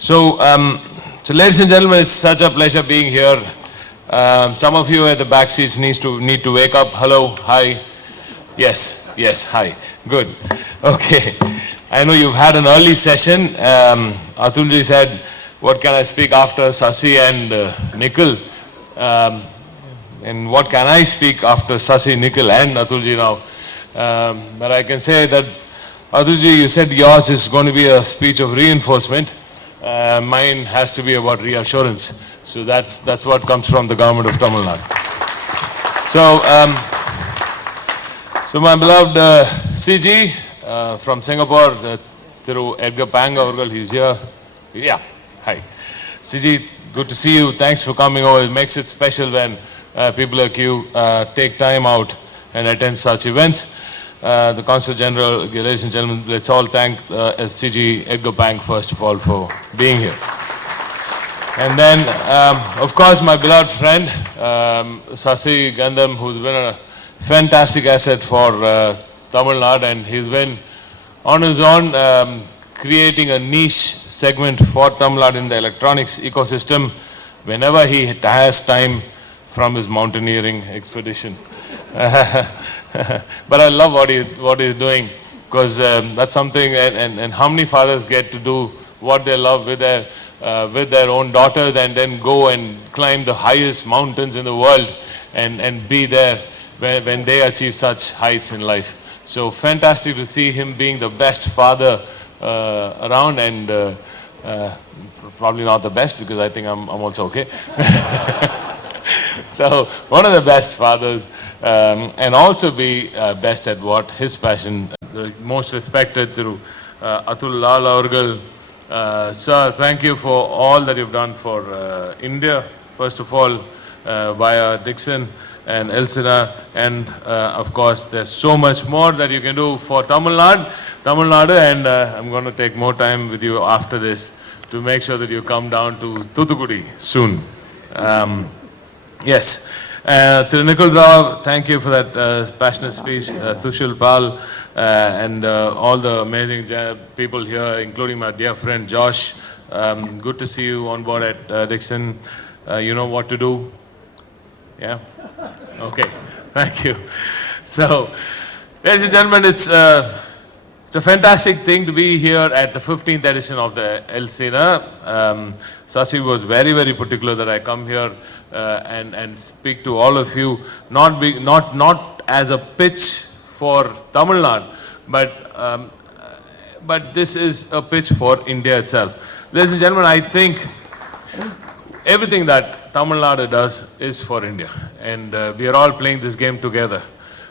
So ladies and gentlemen, it's such a pleasure being here. Some of you at the back seats need to wake up. Hello, hi. Yes, hi. Good. Okay. I know you've had an early session. Atulji said, what can I speak after Sasi and Nikhil? And what can I speak after Sasi, Nikhil and Atulji now? But I can say that, Atulji, you said yours is going to be a speech of reinforcement. Mine has to be about reassurance. So that's what comes from the government of Tamil Nadu. So my beloved CG from Singapore, through Edgar Pang, he's here. Yeah, hi. CG, good to see you. Thanks for coming over. It makes it special when people like you take time out and attend such events. The Consul General, ladies and gentlemen, let's all thank SCG Edgar Pang first of all for being here. And then, of course, my beloved friend, Sasi Gandham, who's been a fantastic asset for Tamil Nadu, and he's been on his own creating a niche segment for Tamil Nadu in the electronics ecosystem whenever he has time from his mountaineering expedition. But I love what he's doing, because that's something, and how many fathers get to do what they love with their own daughters, and then go and climb the highest mountains in the world and be there when they achieve such heights in life. So fantastic to see him being the best father around, and probably not the best, because I think I'm also okay. So one of the best fathers, and also be best at what his passion. The most respected through Atul Lal Aurgal. Sir, thank you for all that you've done for India. First of all, via Dixon and Elcina, and of course there's so much more that you can do for Tamil Nadu, and I'm going to take more time with you after this to make sure that you come down to Thoothukudi soon. Yes. Nikhil Rao, thank you for that passionate speech. Sushil Pal, and all the amazing people here, including my dear friend Josh. Good to see you on board at Dixon. You know what to do? Yeah? Okay. Thank you. So, ladies and gentlemen, it's a fantastic thing to be here at the 15th edition of the Elcina. Sasi was very, very particular that I come here and speak to all of you, not as a pitch for Tamil Nadu, but this is a pitch for India itself. Ladies and gentlemen, I think everything that Tamil Nadu does is for India, and we are all playing this game together.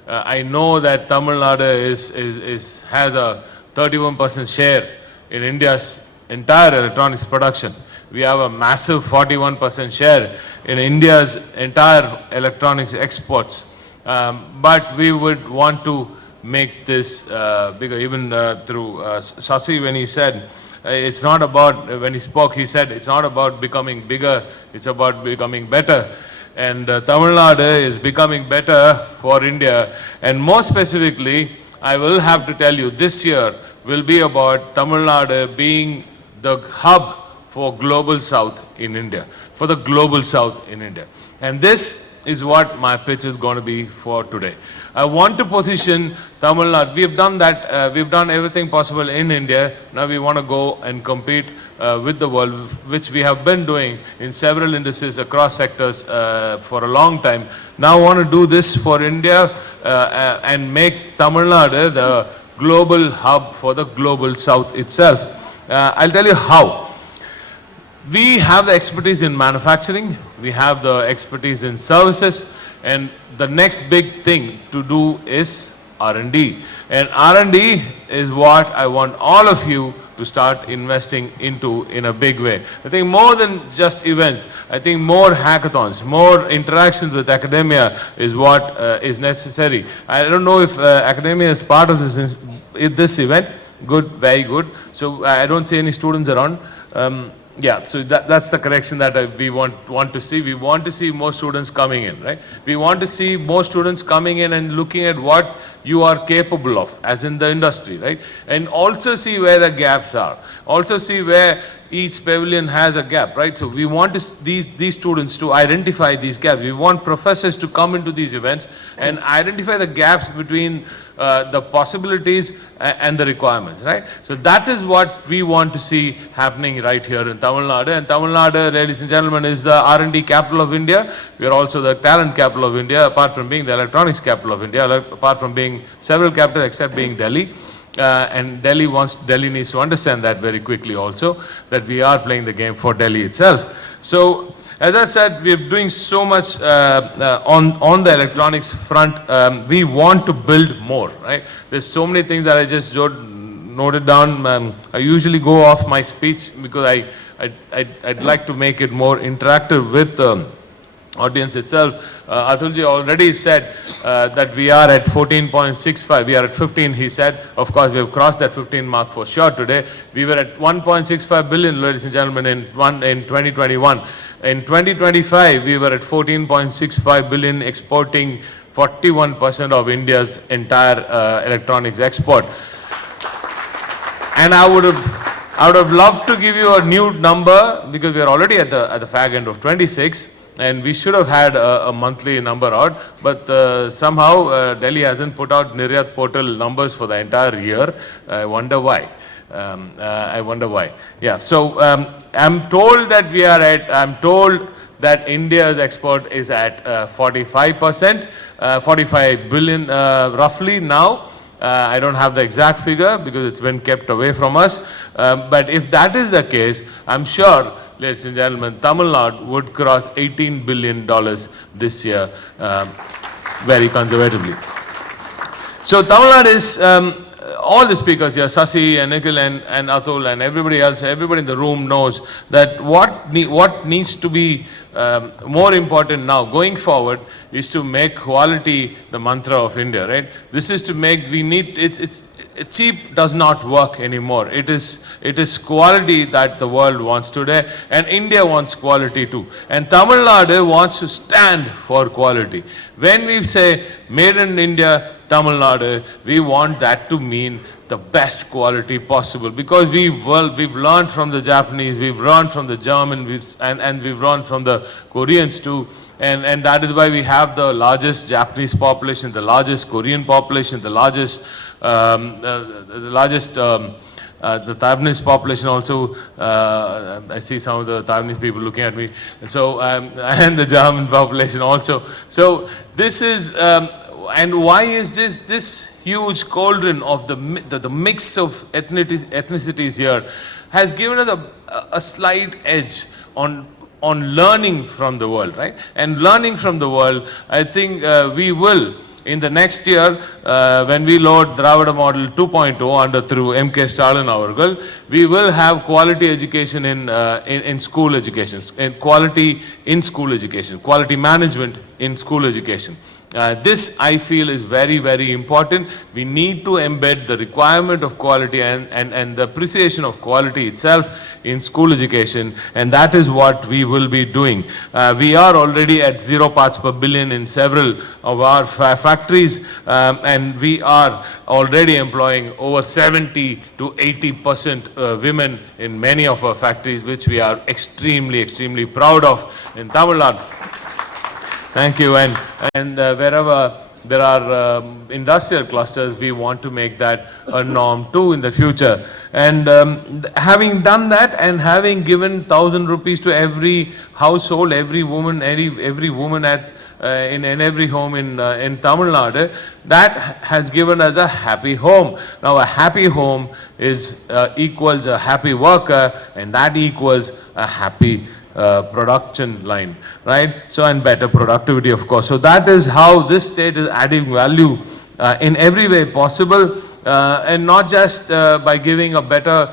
I know that Tamil Nadu has a 31% share in India's entire electronics production. We have a massive 41% share in India's entire electronics exports. But we would want to make this bigger, even through Sasi, when he said, it's not about, when he spoke, he said, it's not about becoming bigger, it's about becoming better. And Tamil Nadu is becoming better for India. And more specifically, I will have to tell you, this year will be about Tamil Nadu being the hub for Global South in India, for the Global South in India. And this is what my pitch is going to be for today. I want to position Tamil Nadu. We've done that, we've done everything possible in India. Now we want to go and compete with the world, which we have been doing in several indices across sectors for a long time. Now I want to do this for India and make Tamil Nadu the global hub for the Global South itself. I'll tell you how. We have the expertise in manufacturing, we have the expertise in services, and the next big thing to do is R&D. And R&D is what I want all of you to start investing into in a big way. I think more than just events, I think more hackathons, more interactions with academia is what is necessary. I don't know if academia is part of this event. Good, very good. So I don't see any students around. Yeah, so that's the correction that we want to see. We want to see more students coming in, right? We want to see more students coming in and looking at what you are capable of, as in the industry, right? And also see where the gaps are. Also see where each pavilion has a gap, right? So we want these students to identify these gaps. We want professors to come into these events and identify the gaps between the possibilities and the requirements, right? So that is what we want to see happening right here in Tamil Nadu. And Tamil Nadu, ladies and gentlemen, is the R&D capital of India. We are also the talent capital of India, apart from being the electronics capital of India, apart from being several capitals except being Delhi. And Delhi needs to understand that very quickly also, that we are playing the game for Delhi itself. So, as I said, we are doing so much on the electronics front. We want to build more, right? There's so many things that I just noted down. I usually go off my speech because I'd like to make it more interactive with the audience itself. Atulji already said that we are at 14.65. We are at 15, he said. Of course, we have crossed that 15 mark for sure today. We were at 1.65 billion, ladies and gentlemen, in 2021. In 2025, we were at 14.65 billion, exporting 41% of India's entire electronics export. And I would have loved to give you a new number, because we are already at the fag end of 26. And we should have had a monthly number out, but somehow Delhi hasn't put out Niryat portal numbers for the entire year. I wonder why. Yeah, so I'm told that India's export is at 45%, 45 billion roughly now. I don't have the exact figure because it's been kept away from us. But if that is the case, I'm sure, ladies and gentlemen, Tamil Nadu would cross $18 billion this year, very conservatively. So Tamil Nadu is, all the speakers here, Sasi and Nikhil and Atul and everybody else, everybody in the room knows that what needs to be more important now going forward is to make quality the mantra of India, right? This is to make, cheap does not work anymore. It is quality that the world wants today, and India wants quality too. And Tamil Nadu wants to stand for quality. When we say made in India, Tamil Nadu, we want that to mean the best quality possible, because we've learned from the Japanese, we've learned from the German, and we've learned from the Koreans too. And that is why we have the largest Japanese population, the largest Korean population, the Taiwanese population also. I see some of the Taiwanese people looking at me. So, and the German population also. So this is, and why is this huge cauldron of the mix of ethnicities here has given us a slight edge on learning from the world, right? And learning from the world, I think we will, in the next year, when we load Dravida Model 2.0 through M.K. Stalin Avargal, we will have quality education in school education, and quality in school education, quality management in school education. This, I feel, is very, very important. We need to embed the requirement of quality and the appreciation of quality itself in school education, and that is what we will be doing. We are already at 0 parts per billion in several of our factories, and we are already employing over 70 to 80% women in many of our factories, which we are extremely, extremely proud of in Tamil Nadu. Thank you. And wherever there are industrial clusters, we want to make that a norm too in the future. And having done that, and having given 1,000 rupees to every household, every woman, every woman in every home in Tamil Nadu, that has given us a happy home. Now a happy home equals a happy worker, and that equals a happy production line, right? So, and better productivity, of course. So that is how this state is adding value in every way possible, and not just by giving a better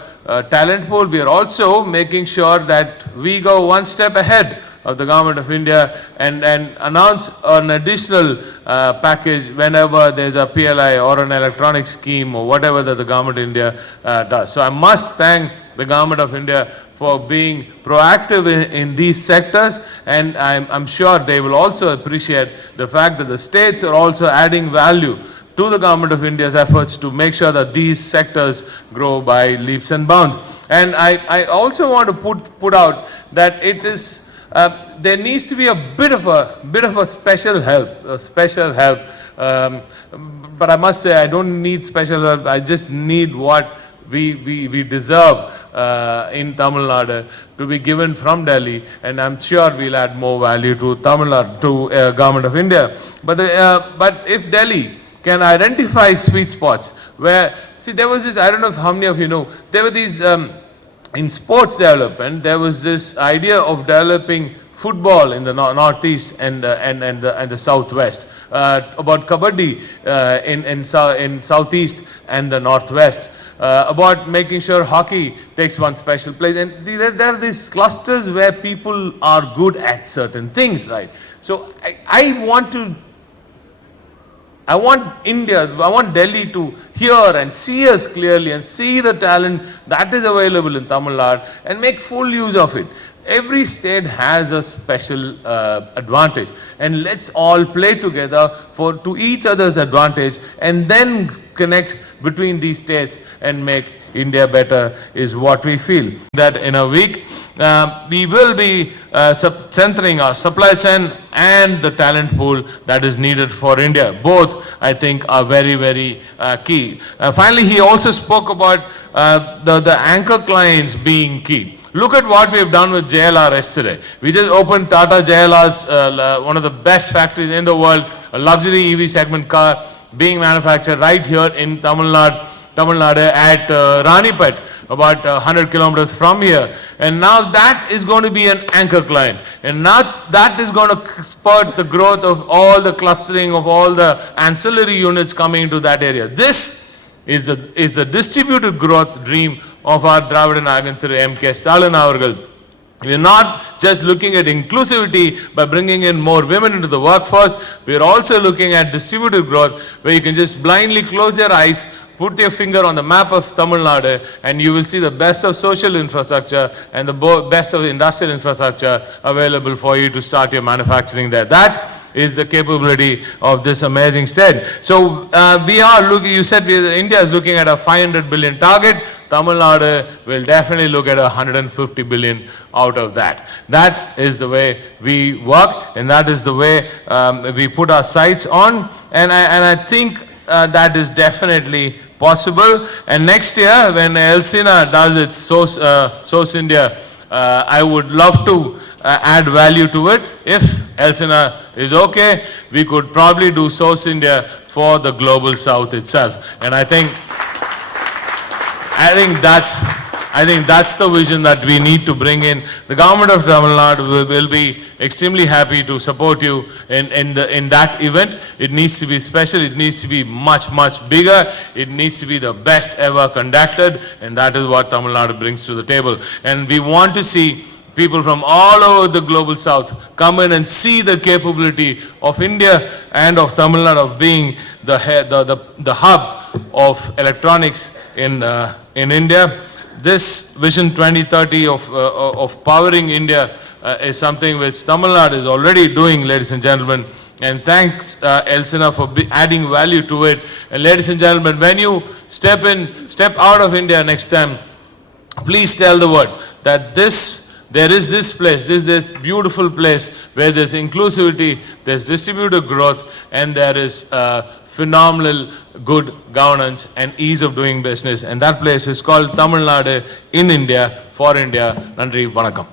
talent pool. We are also making sure that we go one step ahead of the Government of India and announce an additional package whenever there's a PLI or an electronic scheme or whatever that the Government of India does. So I must thank the Government of India for being proactive in these sectors, and I'm sure they will also appreciate the fact that the states are also adding value to the government of India's efforts to make sure that these sectors grow by leaps and bounds. And I also want to put out that it is there needs to be a bit of a special help, but I must say I don't need special help. I just need what we deserve in Tamil Nadu to be given from Delhi, and I'm sure we'll add more value to Tamil Nadu, to government of India. But if Delhi can identify sweet spots where, see, there was this, I don't know how many of you know, there were these in sports development, there was this idea of developing football in the northeast and the southwest, about kabaddi in southeast and the northwest, about making sure hockey takes one special place, and there are these clusters where people are good at certain things, right? So I want India, I want Delhi to hear and see us clearly and see the talent that is available in Tamil Nadu and make full use of it. Every state has a special advantage, and let's all play together to each other's advantage, and then connect between these states and make India better is what we feel. That in a week we will be strengthening our supply chain and the talent pool that is needed for India. Both, I think, are very, very key. Finally, he also spoke about the anchor clients being key. Look at what we have done with JLR yesterday. We just opened Tata JLR's, one of the best factories in the world, a luxury EV segment car being manufactured right here in Tamil Nadu at Ranipet, about 100 kilometers from here. And now that is going to be an anchor client. And now that is going to spur the growth of all the clustering of all the ancillary units coming into that area. This is the distributed growth dream of our Dravidan Nagan M.K. Stalin avargal. We are not just looking at inclusivity by bringing in more women into the workforce. We are also looking at distributed growth, where you can just blindly close your eyes, put your finger on the map of Tamil Nadu, and you will see the best of social infrastructure and the best of industrial infrastructure available for you to start your manufacturing there. That is the capability of this amazing state. So we are looking, you said India is looking at a 500 billion target. Tamil Nadu will definitely look at 150 billion out of that. That is the way we work, and that is the way we put our sights on, and I think that is definitely possible. And next year, when Elsina does its Source India, I would love to add value to it. If Elsina is okay, we could probably do Source India for the global south itself. And I think that's the vision that we need to bring in. The government of Tamil Nadu will be extremely happy to support you in that event. It needs to be special. It needs to be much, much bigger. It needs to be the best ever conducted, and that is what Tamil Nadu brings to the table. And we want to see people from all over the global south come in and see the capability of India and of Tamil Nadu of being the hub of electronics in India. This Vision 2030 of powering India is something which Tamil Nadu is already doing, ladies and gentlemen. And thanks Elsina for adding value to it. And ladies and gentlemen, when you step out of India next time, please tell the world that there is this place, this beautiful place where there's inclusivity, there's distributed growth, and there is phenomenal good governance and ease of doing business. And that place is called Tamil Nadu in India, for India. Nandri, vanakkam.